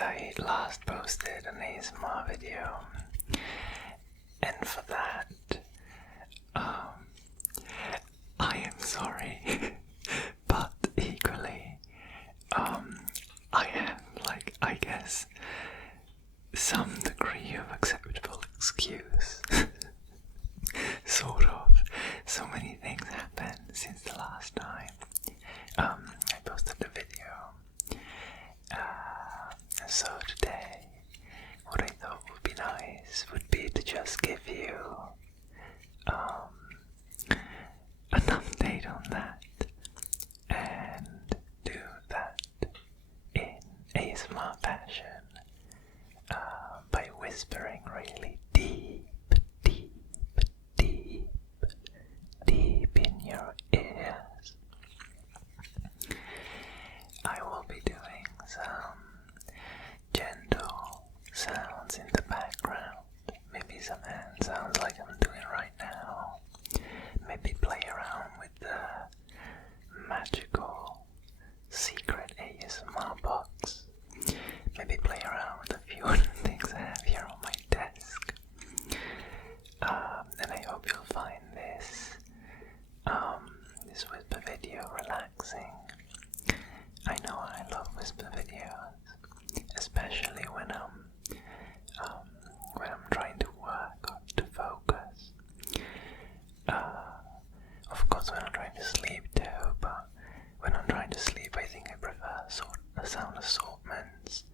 I last posted an ASMR video, and for that, I am sorry, but equally, I have, I guess, some degree of acceptable excuse. Sort of. So many things happened since the last time I posted the video. So today, what I thought would be nice would be to just give you an update on that, and do that in ASMR fashion, by whispering really deep in your ears. I will be doing some gentle sounds in the background, maybe some hand sounds like I'm doing right now, maybe play around with the magical secret ASMR box, maybe play around with a few other things I have here on my desk, and I hope you'll find this whisper video relaxing. I know I love whisper videos, especially when I'm trying to work or to focus. Of course, when I'm trying to sleep too, but when I'm trying to sleep, I think I prefer sound assortments,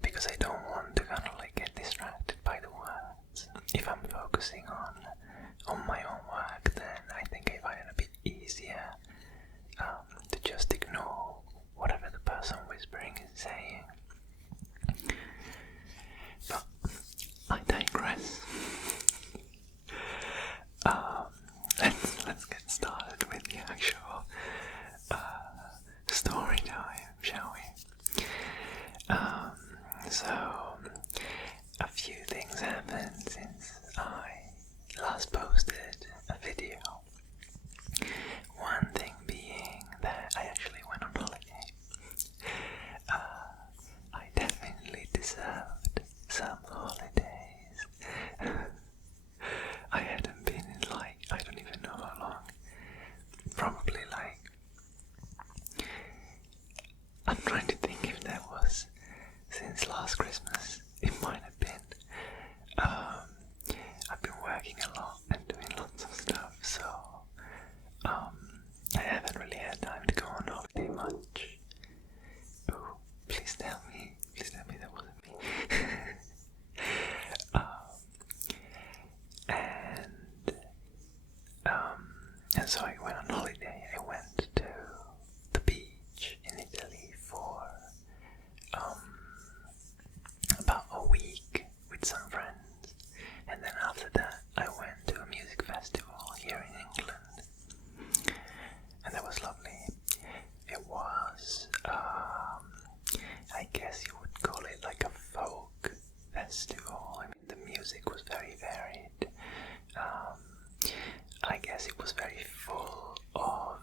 because I don't want to kind of get distracted by the words. If I'm focusing on my own work, then I think I find it a bit easier to just ignore whatever the person whispering is saying. But I digress. Let's get started with the actual story time, shall we? So a few things happened since I last posted a video. One thing being that I actually went on holiday. I definitely deserved some holidays. I hadn't been in I don't even know how long. Probably I'm trying to think if that was since last Christmas. It might have been. I've been working a lot and doing lots of stuff, so I haven't really had time to go on holiday much. Oh, please tell me that wasn't me. And so I went on holiday. I went to the beach in Italy for about a week with some friends, and then after that I went to a music festival here in England, and that was lovely. It was, I guess you would call it like a folk festival. I mean, the music was very varied. I guess it was very full of,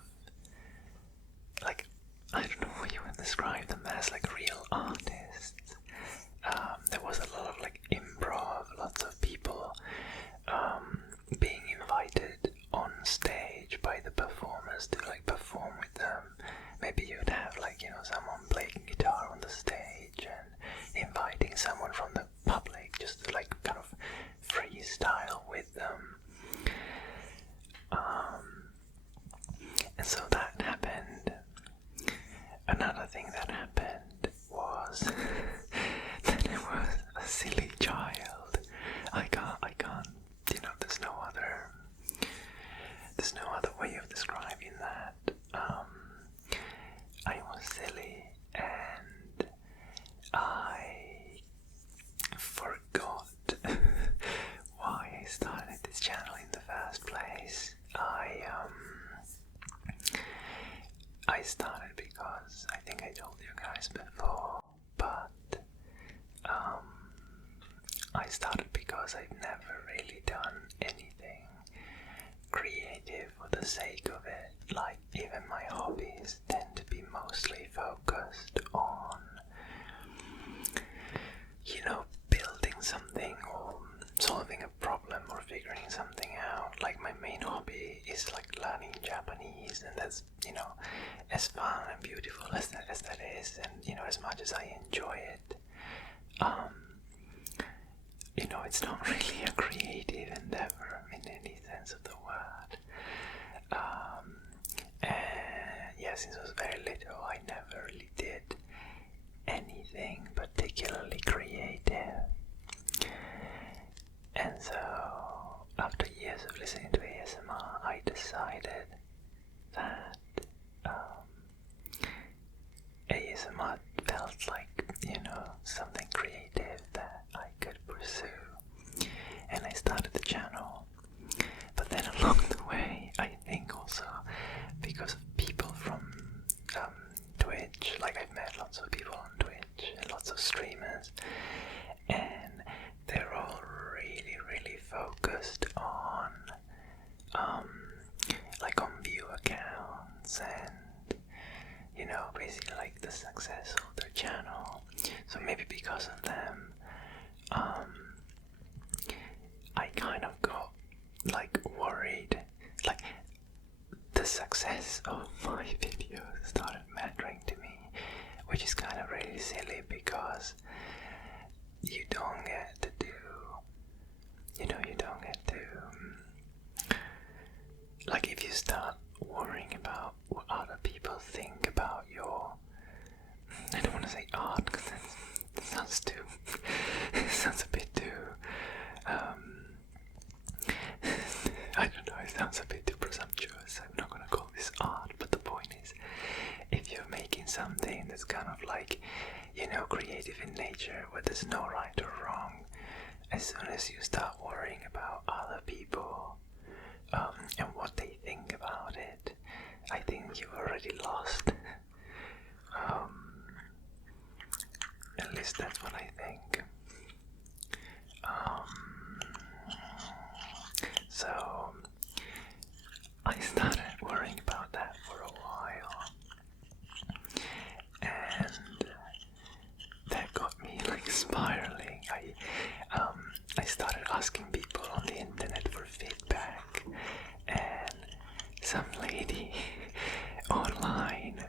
I don't know what you would describe them as, real artists. There was a lot of improv, lots of people being invited on stage by the performers to perform with them. Maybe you'd have someone playing guitar on the stage and inviting someone from the public just to kind of freestyle with them. And so that happened. Another thing that happened was that it was a silly child. I can't, there's no other way of describing that. I was silly, and I forgot why I started this channel in the first place. I started because I think I told you guys before, but I started because I've never really done anything creative for the sake of it. Even my hobbies tend to be mostly focused on main hobby is like learning Japanese, and that's, you know, as fun and beautiful as that is, and you know, as much as I enjoy it, you know, it's not really a creative endeavor in any sense of the word. And yeah, since I was very little, I never really did anything particularly creative. And so, after years of listening to ASMR, I decided that ASMR felt like, you know, something creative that I could pursue. And I started the channel. But then along the way, I think also because of people from Twitch, like I've met lots of people on Twitch, and lots of streamers, and they're all really focused on like on view accounts and, you know, basically like the success of their channel. So maybe because of them, I kind of got like worried, like the success of my videos started mattering to me, which is kind of really silly because you don't get to do, you know, you don't get to, like if you start worrying about what other people think about your, I don't want to say art because that sounds too, it sounds a bit too, I don't know, it sounds a bit too presumptuous. I'm not gonna call this art, but the point is, if you're making something that's kind of like, you know, creative in nature, where there's no right or wrong, as soon as you start worrying about other people and what they think about it, I think you've already lost. At least that's what I think. So I started worrying about that for a while, and that got me like spiraling. I started asking people on the internet for feedback, and some lady online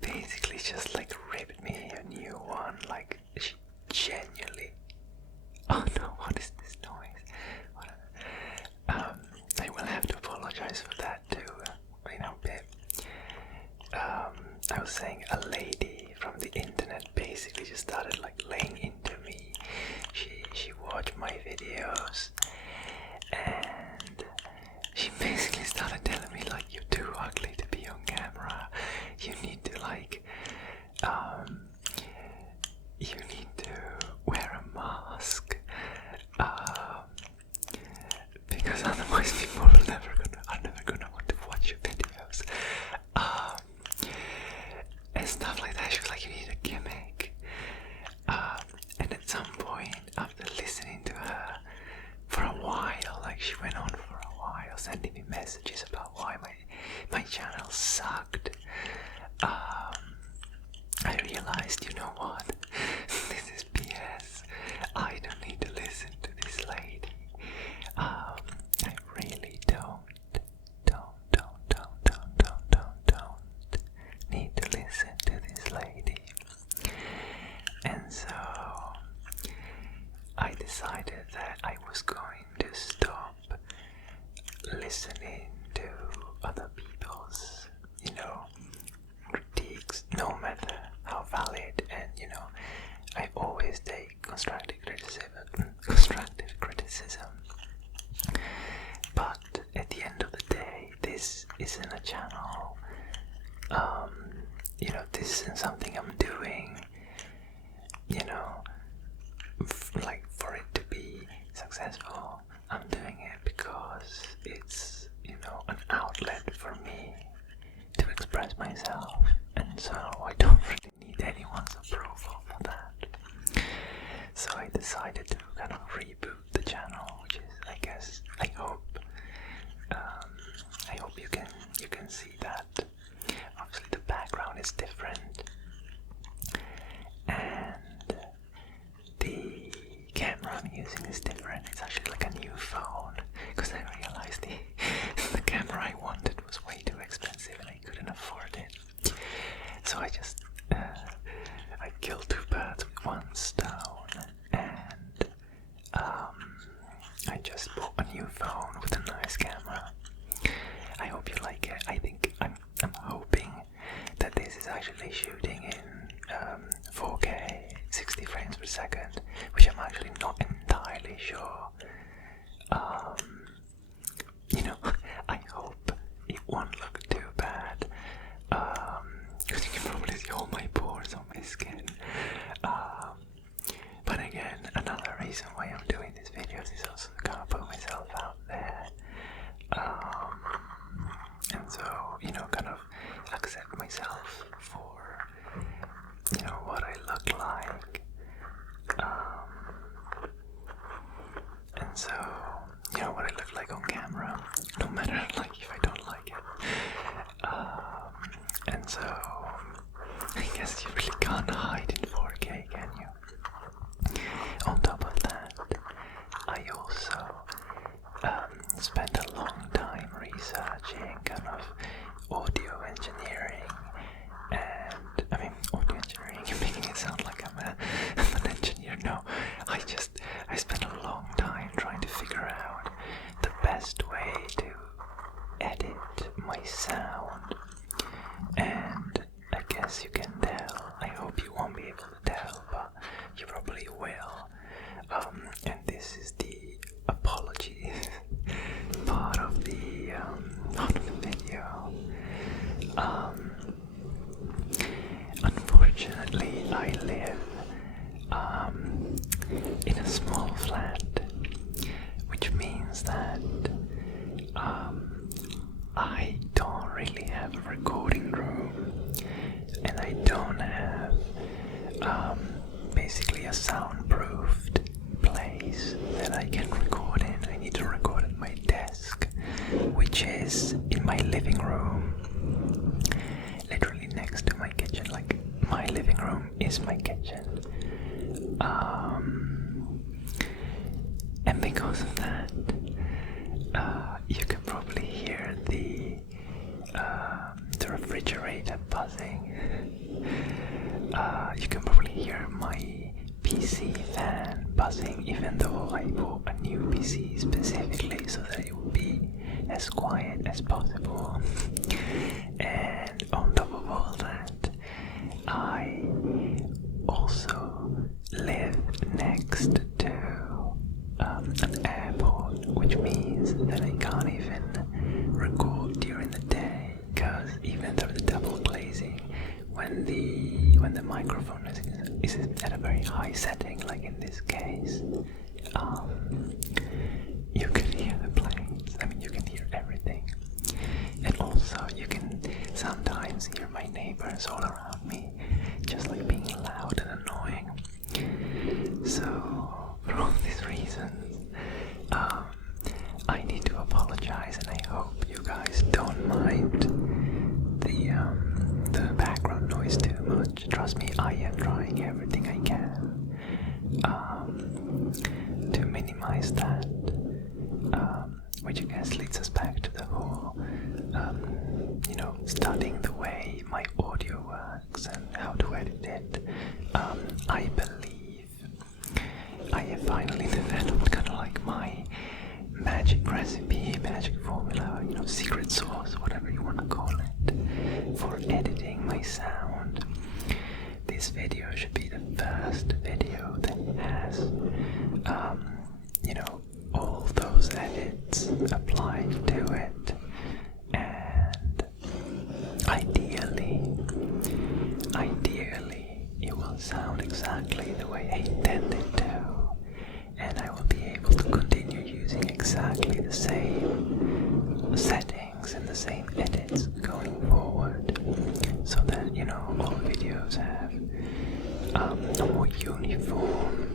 basically just like ripped me a new one. Like she genuinely. Oh no! What is this noise? I will have to apologize for that too, in a bit. I was saying a lady from the internet basically just started like laying into me. She watched my videos and she basically started telling me like, you're too ugly to be on camera. You need to like, you need to wear a mask. Because otherwise people are never gonna want to watch your videos. And stuff like that. She was like, you need a gimmick. And at some point, after listening to her for a while, like she went on for a while, sending me messages about why my channel sucked, I realized, you know what? This is BS. I don't need to listen to this lady. I really don't need to listen to this lady. And so I decided that I was going to stop listening to other people's, you know, critiques, no matter how valid, and you know, I always take constructive criticism. But at the end of the day, this isn't a channel. You know, this isn't something I'm doing, you know, like for it to be successful. I'm doing it because it's, you know, an outlet for me to express myself, and so I don't really need anyone's approval for that. So I decided to kind of reboot the channel, which is, I guess, I hope you can see that. Obviously the background is different, and the camera I'm using is different. It's actually like a new phone, because I realized killed two birds with one stone, and I just bought a new phone with a nice camera. I hope you like it. I think I'm hoping that this is actually shooting in 4K 60 frames per second, which I'm actually not entirely sure. You know, I hope it won't look too bad, because you can probably see all my pores on my skin. But again, another reason why I'm doing these videos is also to kind of put myself out there, and so, you know, kind of accept myself for, you know, what I look like, and so, you know, what I look like on camera, no matter like if I don't like it, and so I guess you really can't hide in 4K, can you? On top of that, I also spent a long time researching kind of audio engineering, and I mean audio engineering, you're making it sound like I'm an engineer. No, I spent a long time trying to figure out the best way to edit my sound, and I guess you can tell, I hope you won't be able to tell, but you probably will, and this is the apology part of the video. Unfortunately, I live in a small flat, which means that I don't really have a recording room, and I don't have basically a soundproofed place that I can record in. I need to record at my desk, which is in my living room, literally next to my kitchen. Like, my living room is my kitchen, and because of that, you can probably hear the refrigerator buzzing. You can probably hear my PC fan buzzing, even though I bought a new PC specifically so that it would be as quiet as possible. And on top of all that, I also live next to an airport, which means that I can't even record during the day, because even though the double glazing, when the microphone is at a very high setting, like in this case, you can hear the planes. I mean, you can hear everything, and also you can sometimes hear my neighbors all around me just like being loud and annoying. So for all these reasons, I need to apologize, and I hope you guys don't mind the background noise too much. Trust me, I am trying everything I can to minimize that, which I guess leads us back to the whole, you know, studying the way my audio works and how to edit it. I believe I have finally developed kind of like my magic recipe, magic formula, you know, secret sauce, whatever you want to call it, for editing my sound. This video should be the first video that has, you know, all those edits applied to it, and ideally, it will sound exactly the way I intended to, and I will be able to continue using exactly the same settings and the same edits going forward, so that, you know, all videos have a more uniform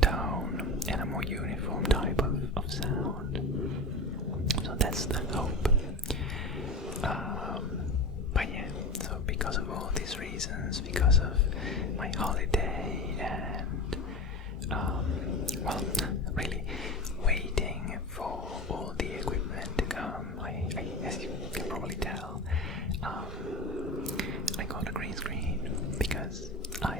tone and a more uniform type of sound. So that's the hope. But yeah, so because of all these reasons, because of my holiday and well, really waiting for all the equipment to come, as you can probably tell, I got a green screen because I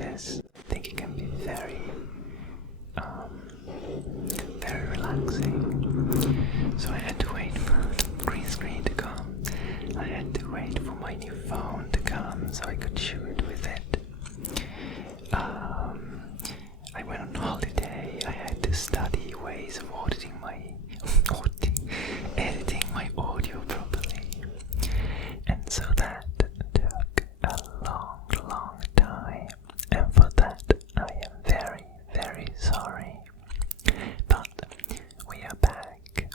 this. I think it can be very very relaxing. So I had to wait for the green screen to come. I had to wait for my new phone to come so I could shoot with it. I went on holiday. I had to study ways of editing my audio properly, and so that took a long time, and for that I am very, very sorry. But we are back,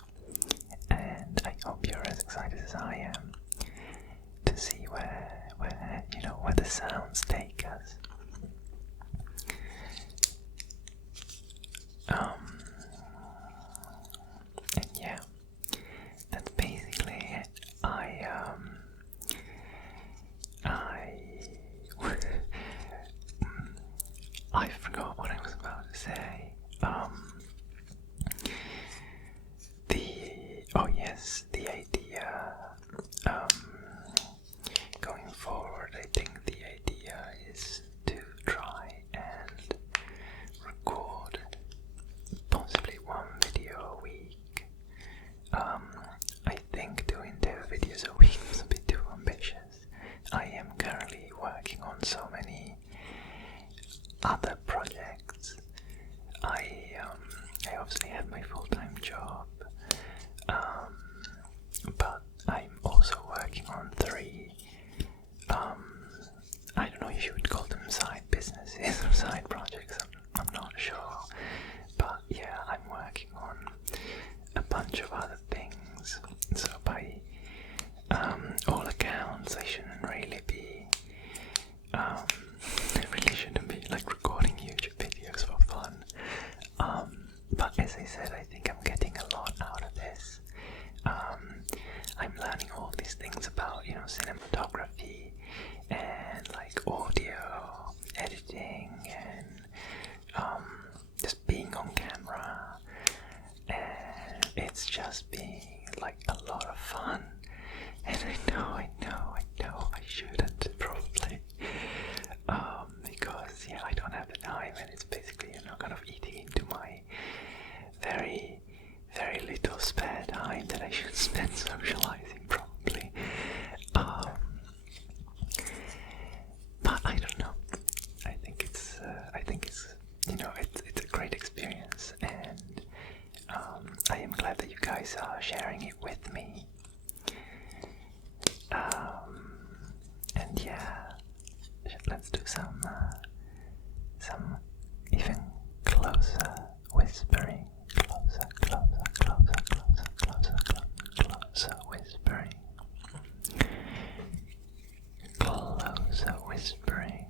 and I hope you're as excited as I am to see where the sounds take us. And yeah, that's basically it. I forgot what I was about to say. The idea, going forward, I think the idea is to try and record possibly one video a week. I think doing 2 videos a week was a bit too ambitious. I am currently working on so many other projects. I obviously have my full-time job, but I'm also working on 3, I don't know if you would call them side businesses or side projects, I'm not sure, but yeah, I'm working on a bunch of other things, so by all accounts I shouldn't really be like recording YouTube videos for fun, but as I said, I think I'm getting a lot out of this. I'm learning all these things about, cinematography and like audio editing and just being on camera, and it's just being like a lot of fun. And I know I shouldn't probably, because I don't have the time, and it's basically kind of eating into my very, very little spare time that I should spend socializing probably. But I don't know. I think it's it's a great experience, and I am glad that you guys are sharing it with me. And yeah, let's do some even closer whispering, closer whispering, closer whispering.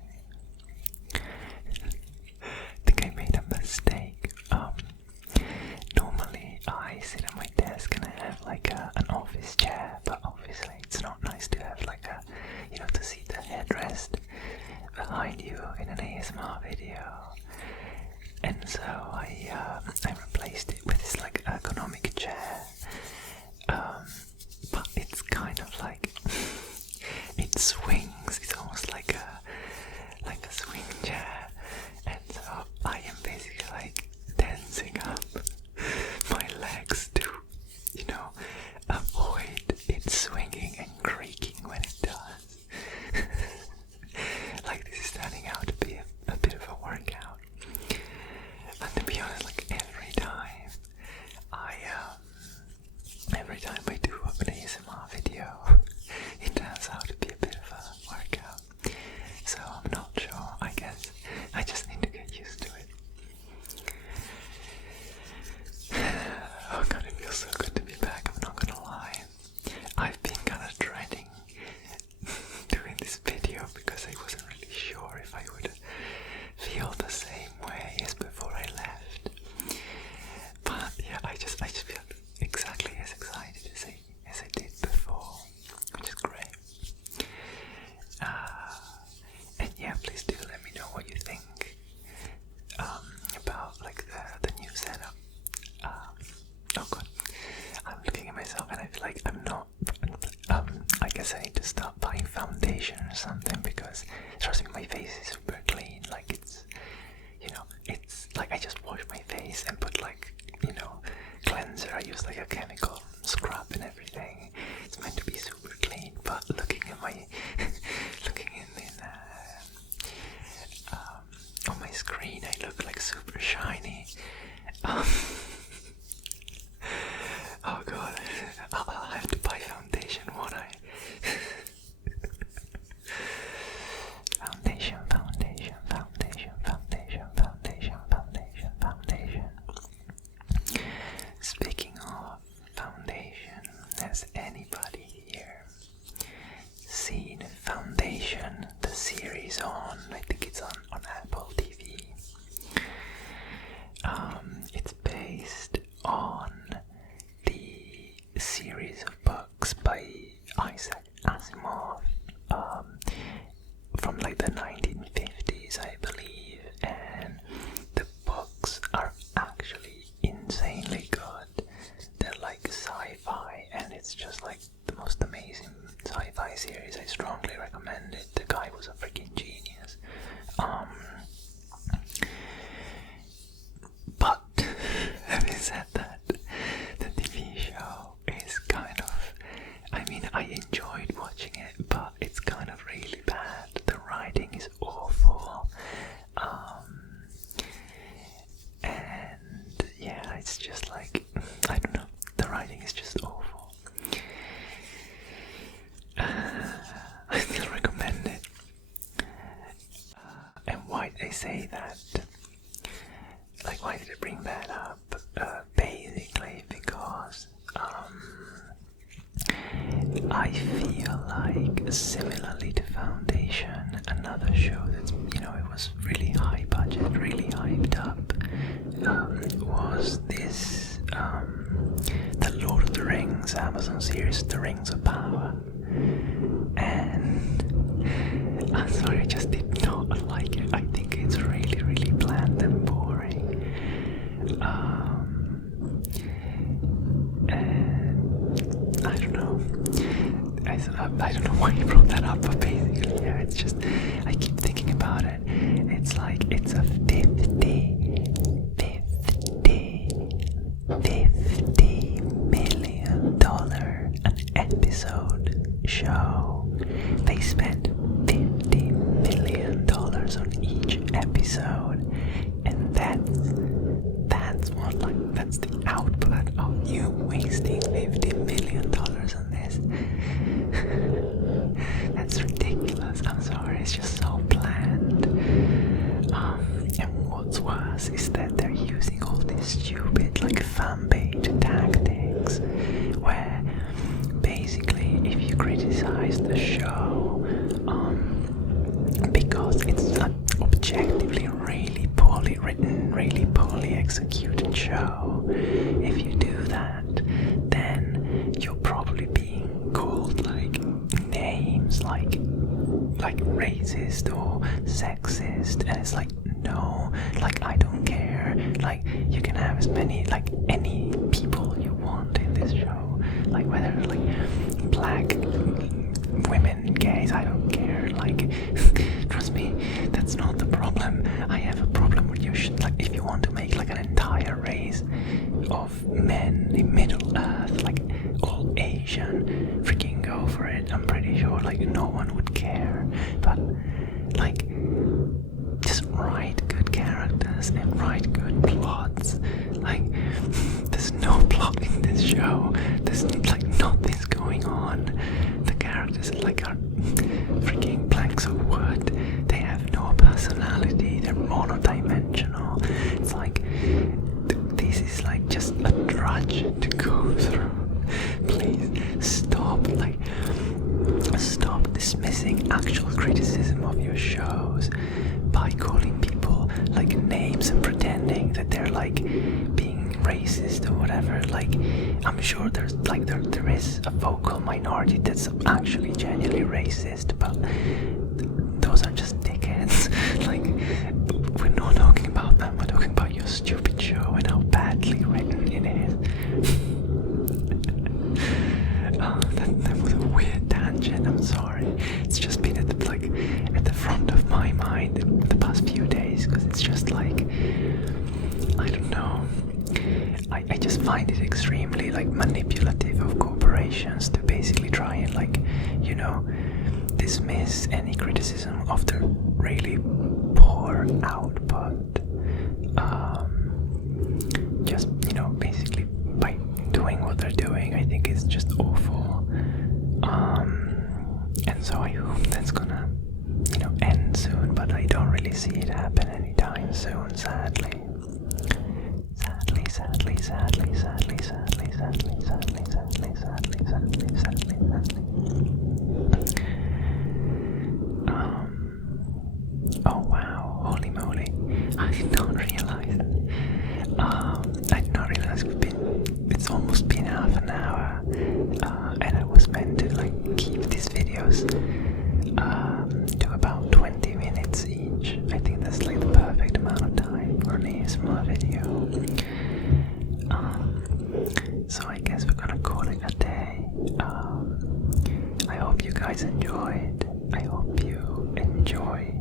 I think I made a mistake. Normally I sit at my desk and I have like an office chair, but obviously it's not nice to have like to see the headrest behind you in an ASMR video. And so I replaced it with this like ergonomic chair, but it's kind of like it swings. It's almost like a swing chair, and so I am basically like tensing up my legs to avoid it swinging and creaking when it does. Like, this is turning out to be a bit of a workout. And to be honest, like every time I do an ASMR video, it turns out to be a bit of a But having said that, the TV show is kind of, I mean, I enjoyed watching it, but it's kind of really bad. The writing is awful. And yeah, it's just like, I don't know, the writing is just awful. I still recommend it. And why did I say that? Like, why did I bring that up? Basically because I feel like, similarly to Foundation, another show that's, you know, it was really high budget, really hyped up, was this, the Lord of the Rings Amazon series, The Rings of Power. And I'm sorry, I just did not like it. I think it's really, really bland and boring. And I don't know. I don't know why you brought that up, but basically, yeah, it's just, I keep thinking about it. It's like, it's a $50 million an episode show. They spent $50 million on each episode, and that's what, like, that's the output of you wasting $50 million on this. That's ridiculous. I'm sorry, it's just so bland. And what's worse is that they're using all these stupid, like, fan-bait tactics, where basically, if you criticize the show, because it's an objectively really poorly written, really poorly executed show, if you do that, then you're probably being called, like, names like racist or sexist, and it's like, no, like, I don't care, like, you can have as many, like, any people you want in this show, like, whether, like, black women, gays, I don't care, like, trust me, that's not the problem. I have a problem with you, like, if you want to make, like, an entire race of men in Middle Earth, like, all Asian, freaking go for it. I'm pretty sure, like, no one would care, but, like, just write good characters and write good plots. Like, there's no plot in this show. There's, like, nothing's going on. The characters, like, are freaking blanks of wood. They have no personality. They're monodimensional. It's like, this is like just a drudge to go through. Please stop, like, stop dismissing actual criticism of your shows by calling people, like, names and pretending that they're, like, being racist or whatever. Like, I'm sure there's, like, there is a vocal minority that's actually genuinely racist, but those are just dickheads. Like, we're not talking about them, we're talking about your stupid show and how badly written it is. Oh, that was a weird tangent, I'm sorry. It's just been at the front of my mind the past few days, because it's just like, I don't know. I just find it extremely, like, manipulative of corporations to basically try and, like, you know, dismiss any criticism of their really poor output. Just, you know, basically by doing what they're doing, I think it's just awful. And so I hope that's gonna, you know, end soon, but I don't really see it happen anytime soon, sadly. Oh wow, holy moly. I did not realize. It's almost been half an hour. And I was meant to, like, keep these videos to about 20 minutes each. I think that's, like, the perfect amount of time for an ASMR video. So I guess we're gonna call it a day. I hope you guys enjoyed. I hope you enjoy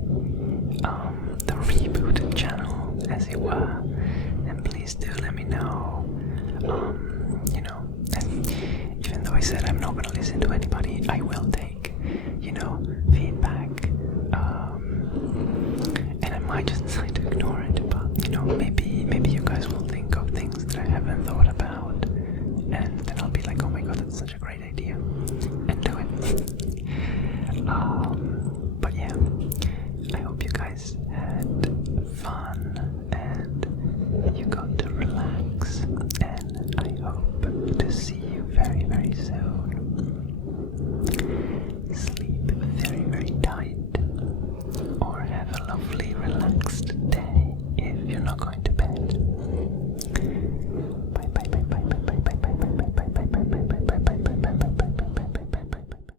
as you were, then please do let me know. You know, and even though I said I'm not gonna listen to anybody, I will take, you know, feedback. And I might just decide to ignore it, but you know, maybe you guys will think of things that I haven't thought about, and then I'll be like, oh my god, that's such a great idea, and do it. But yeah, I hope you guys had fun and you got to relax, and I hope to see you very, very soon. Sleep very, very tight, or have a lovely relaxed day if you're not going to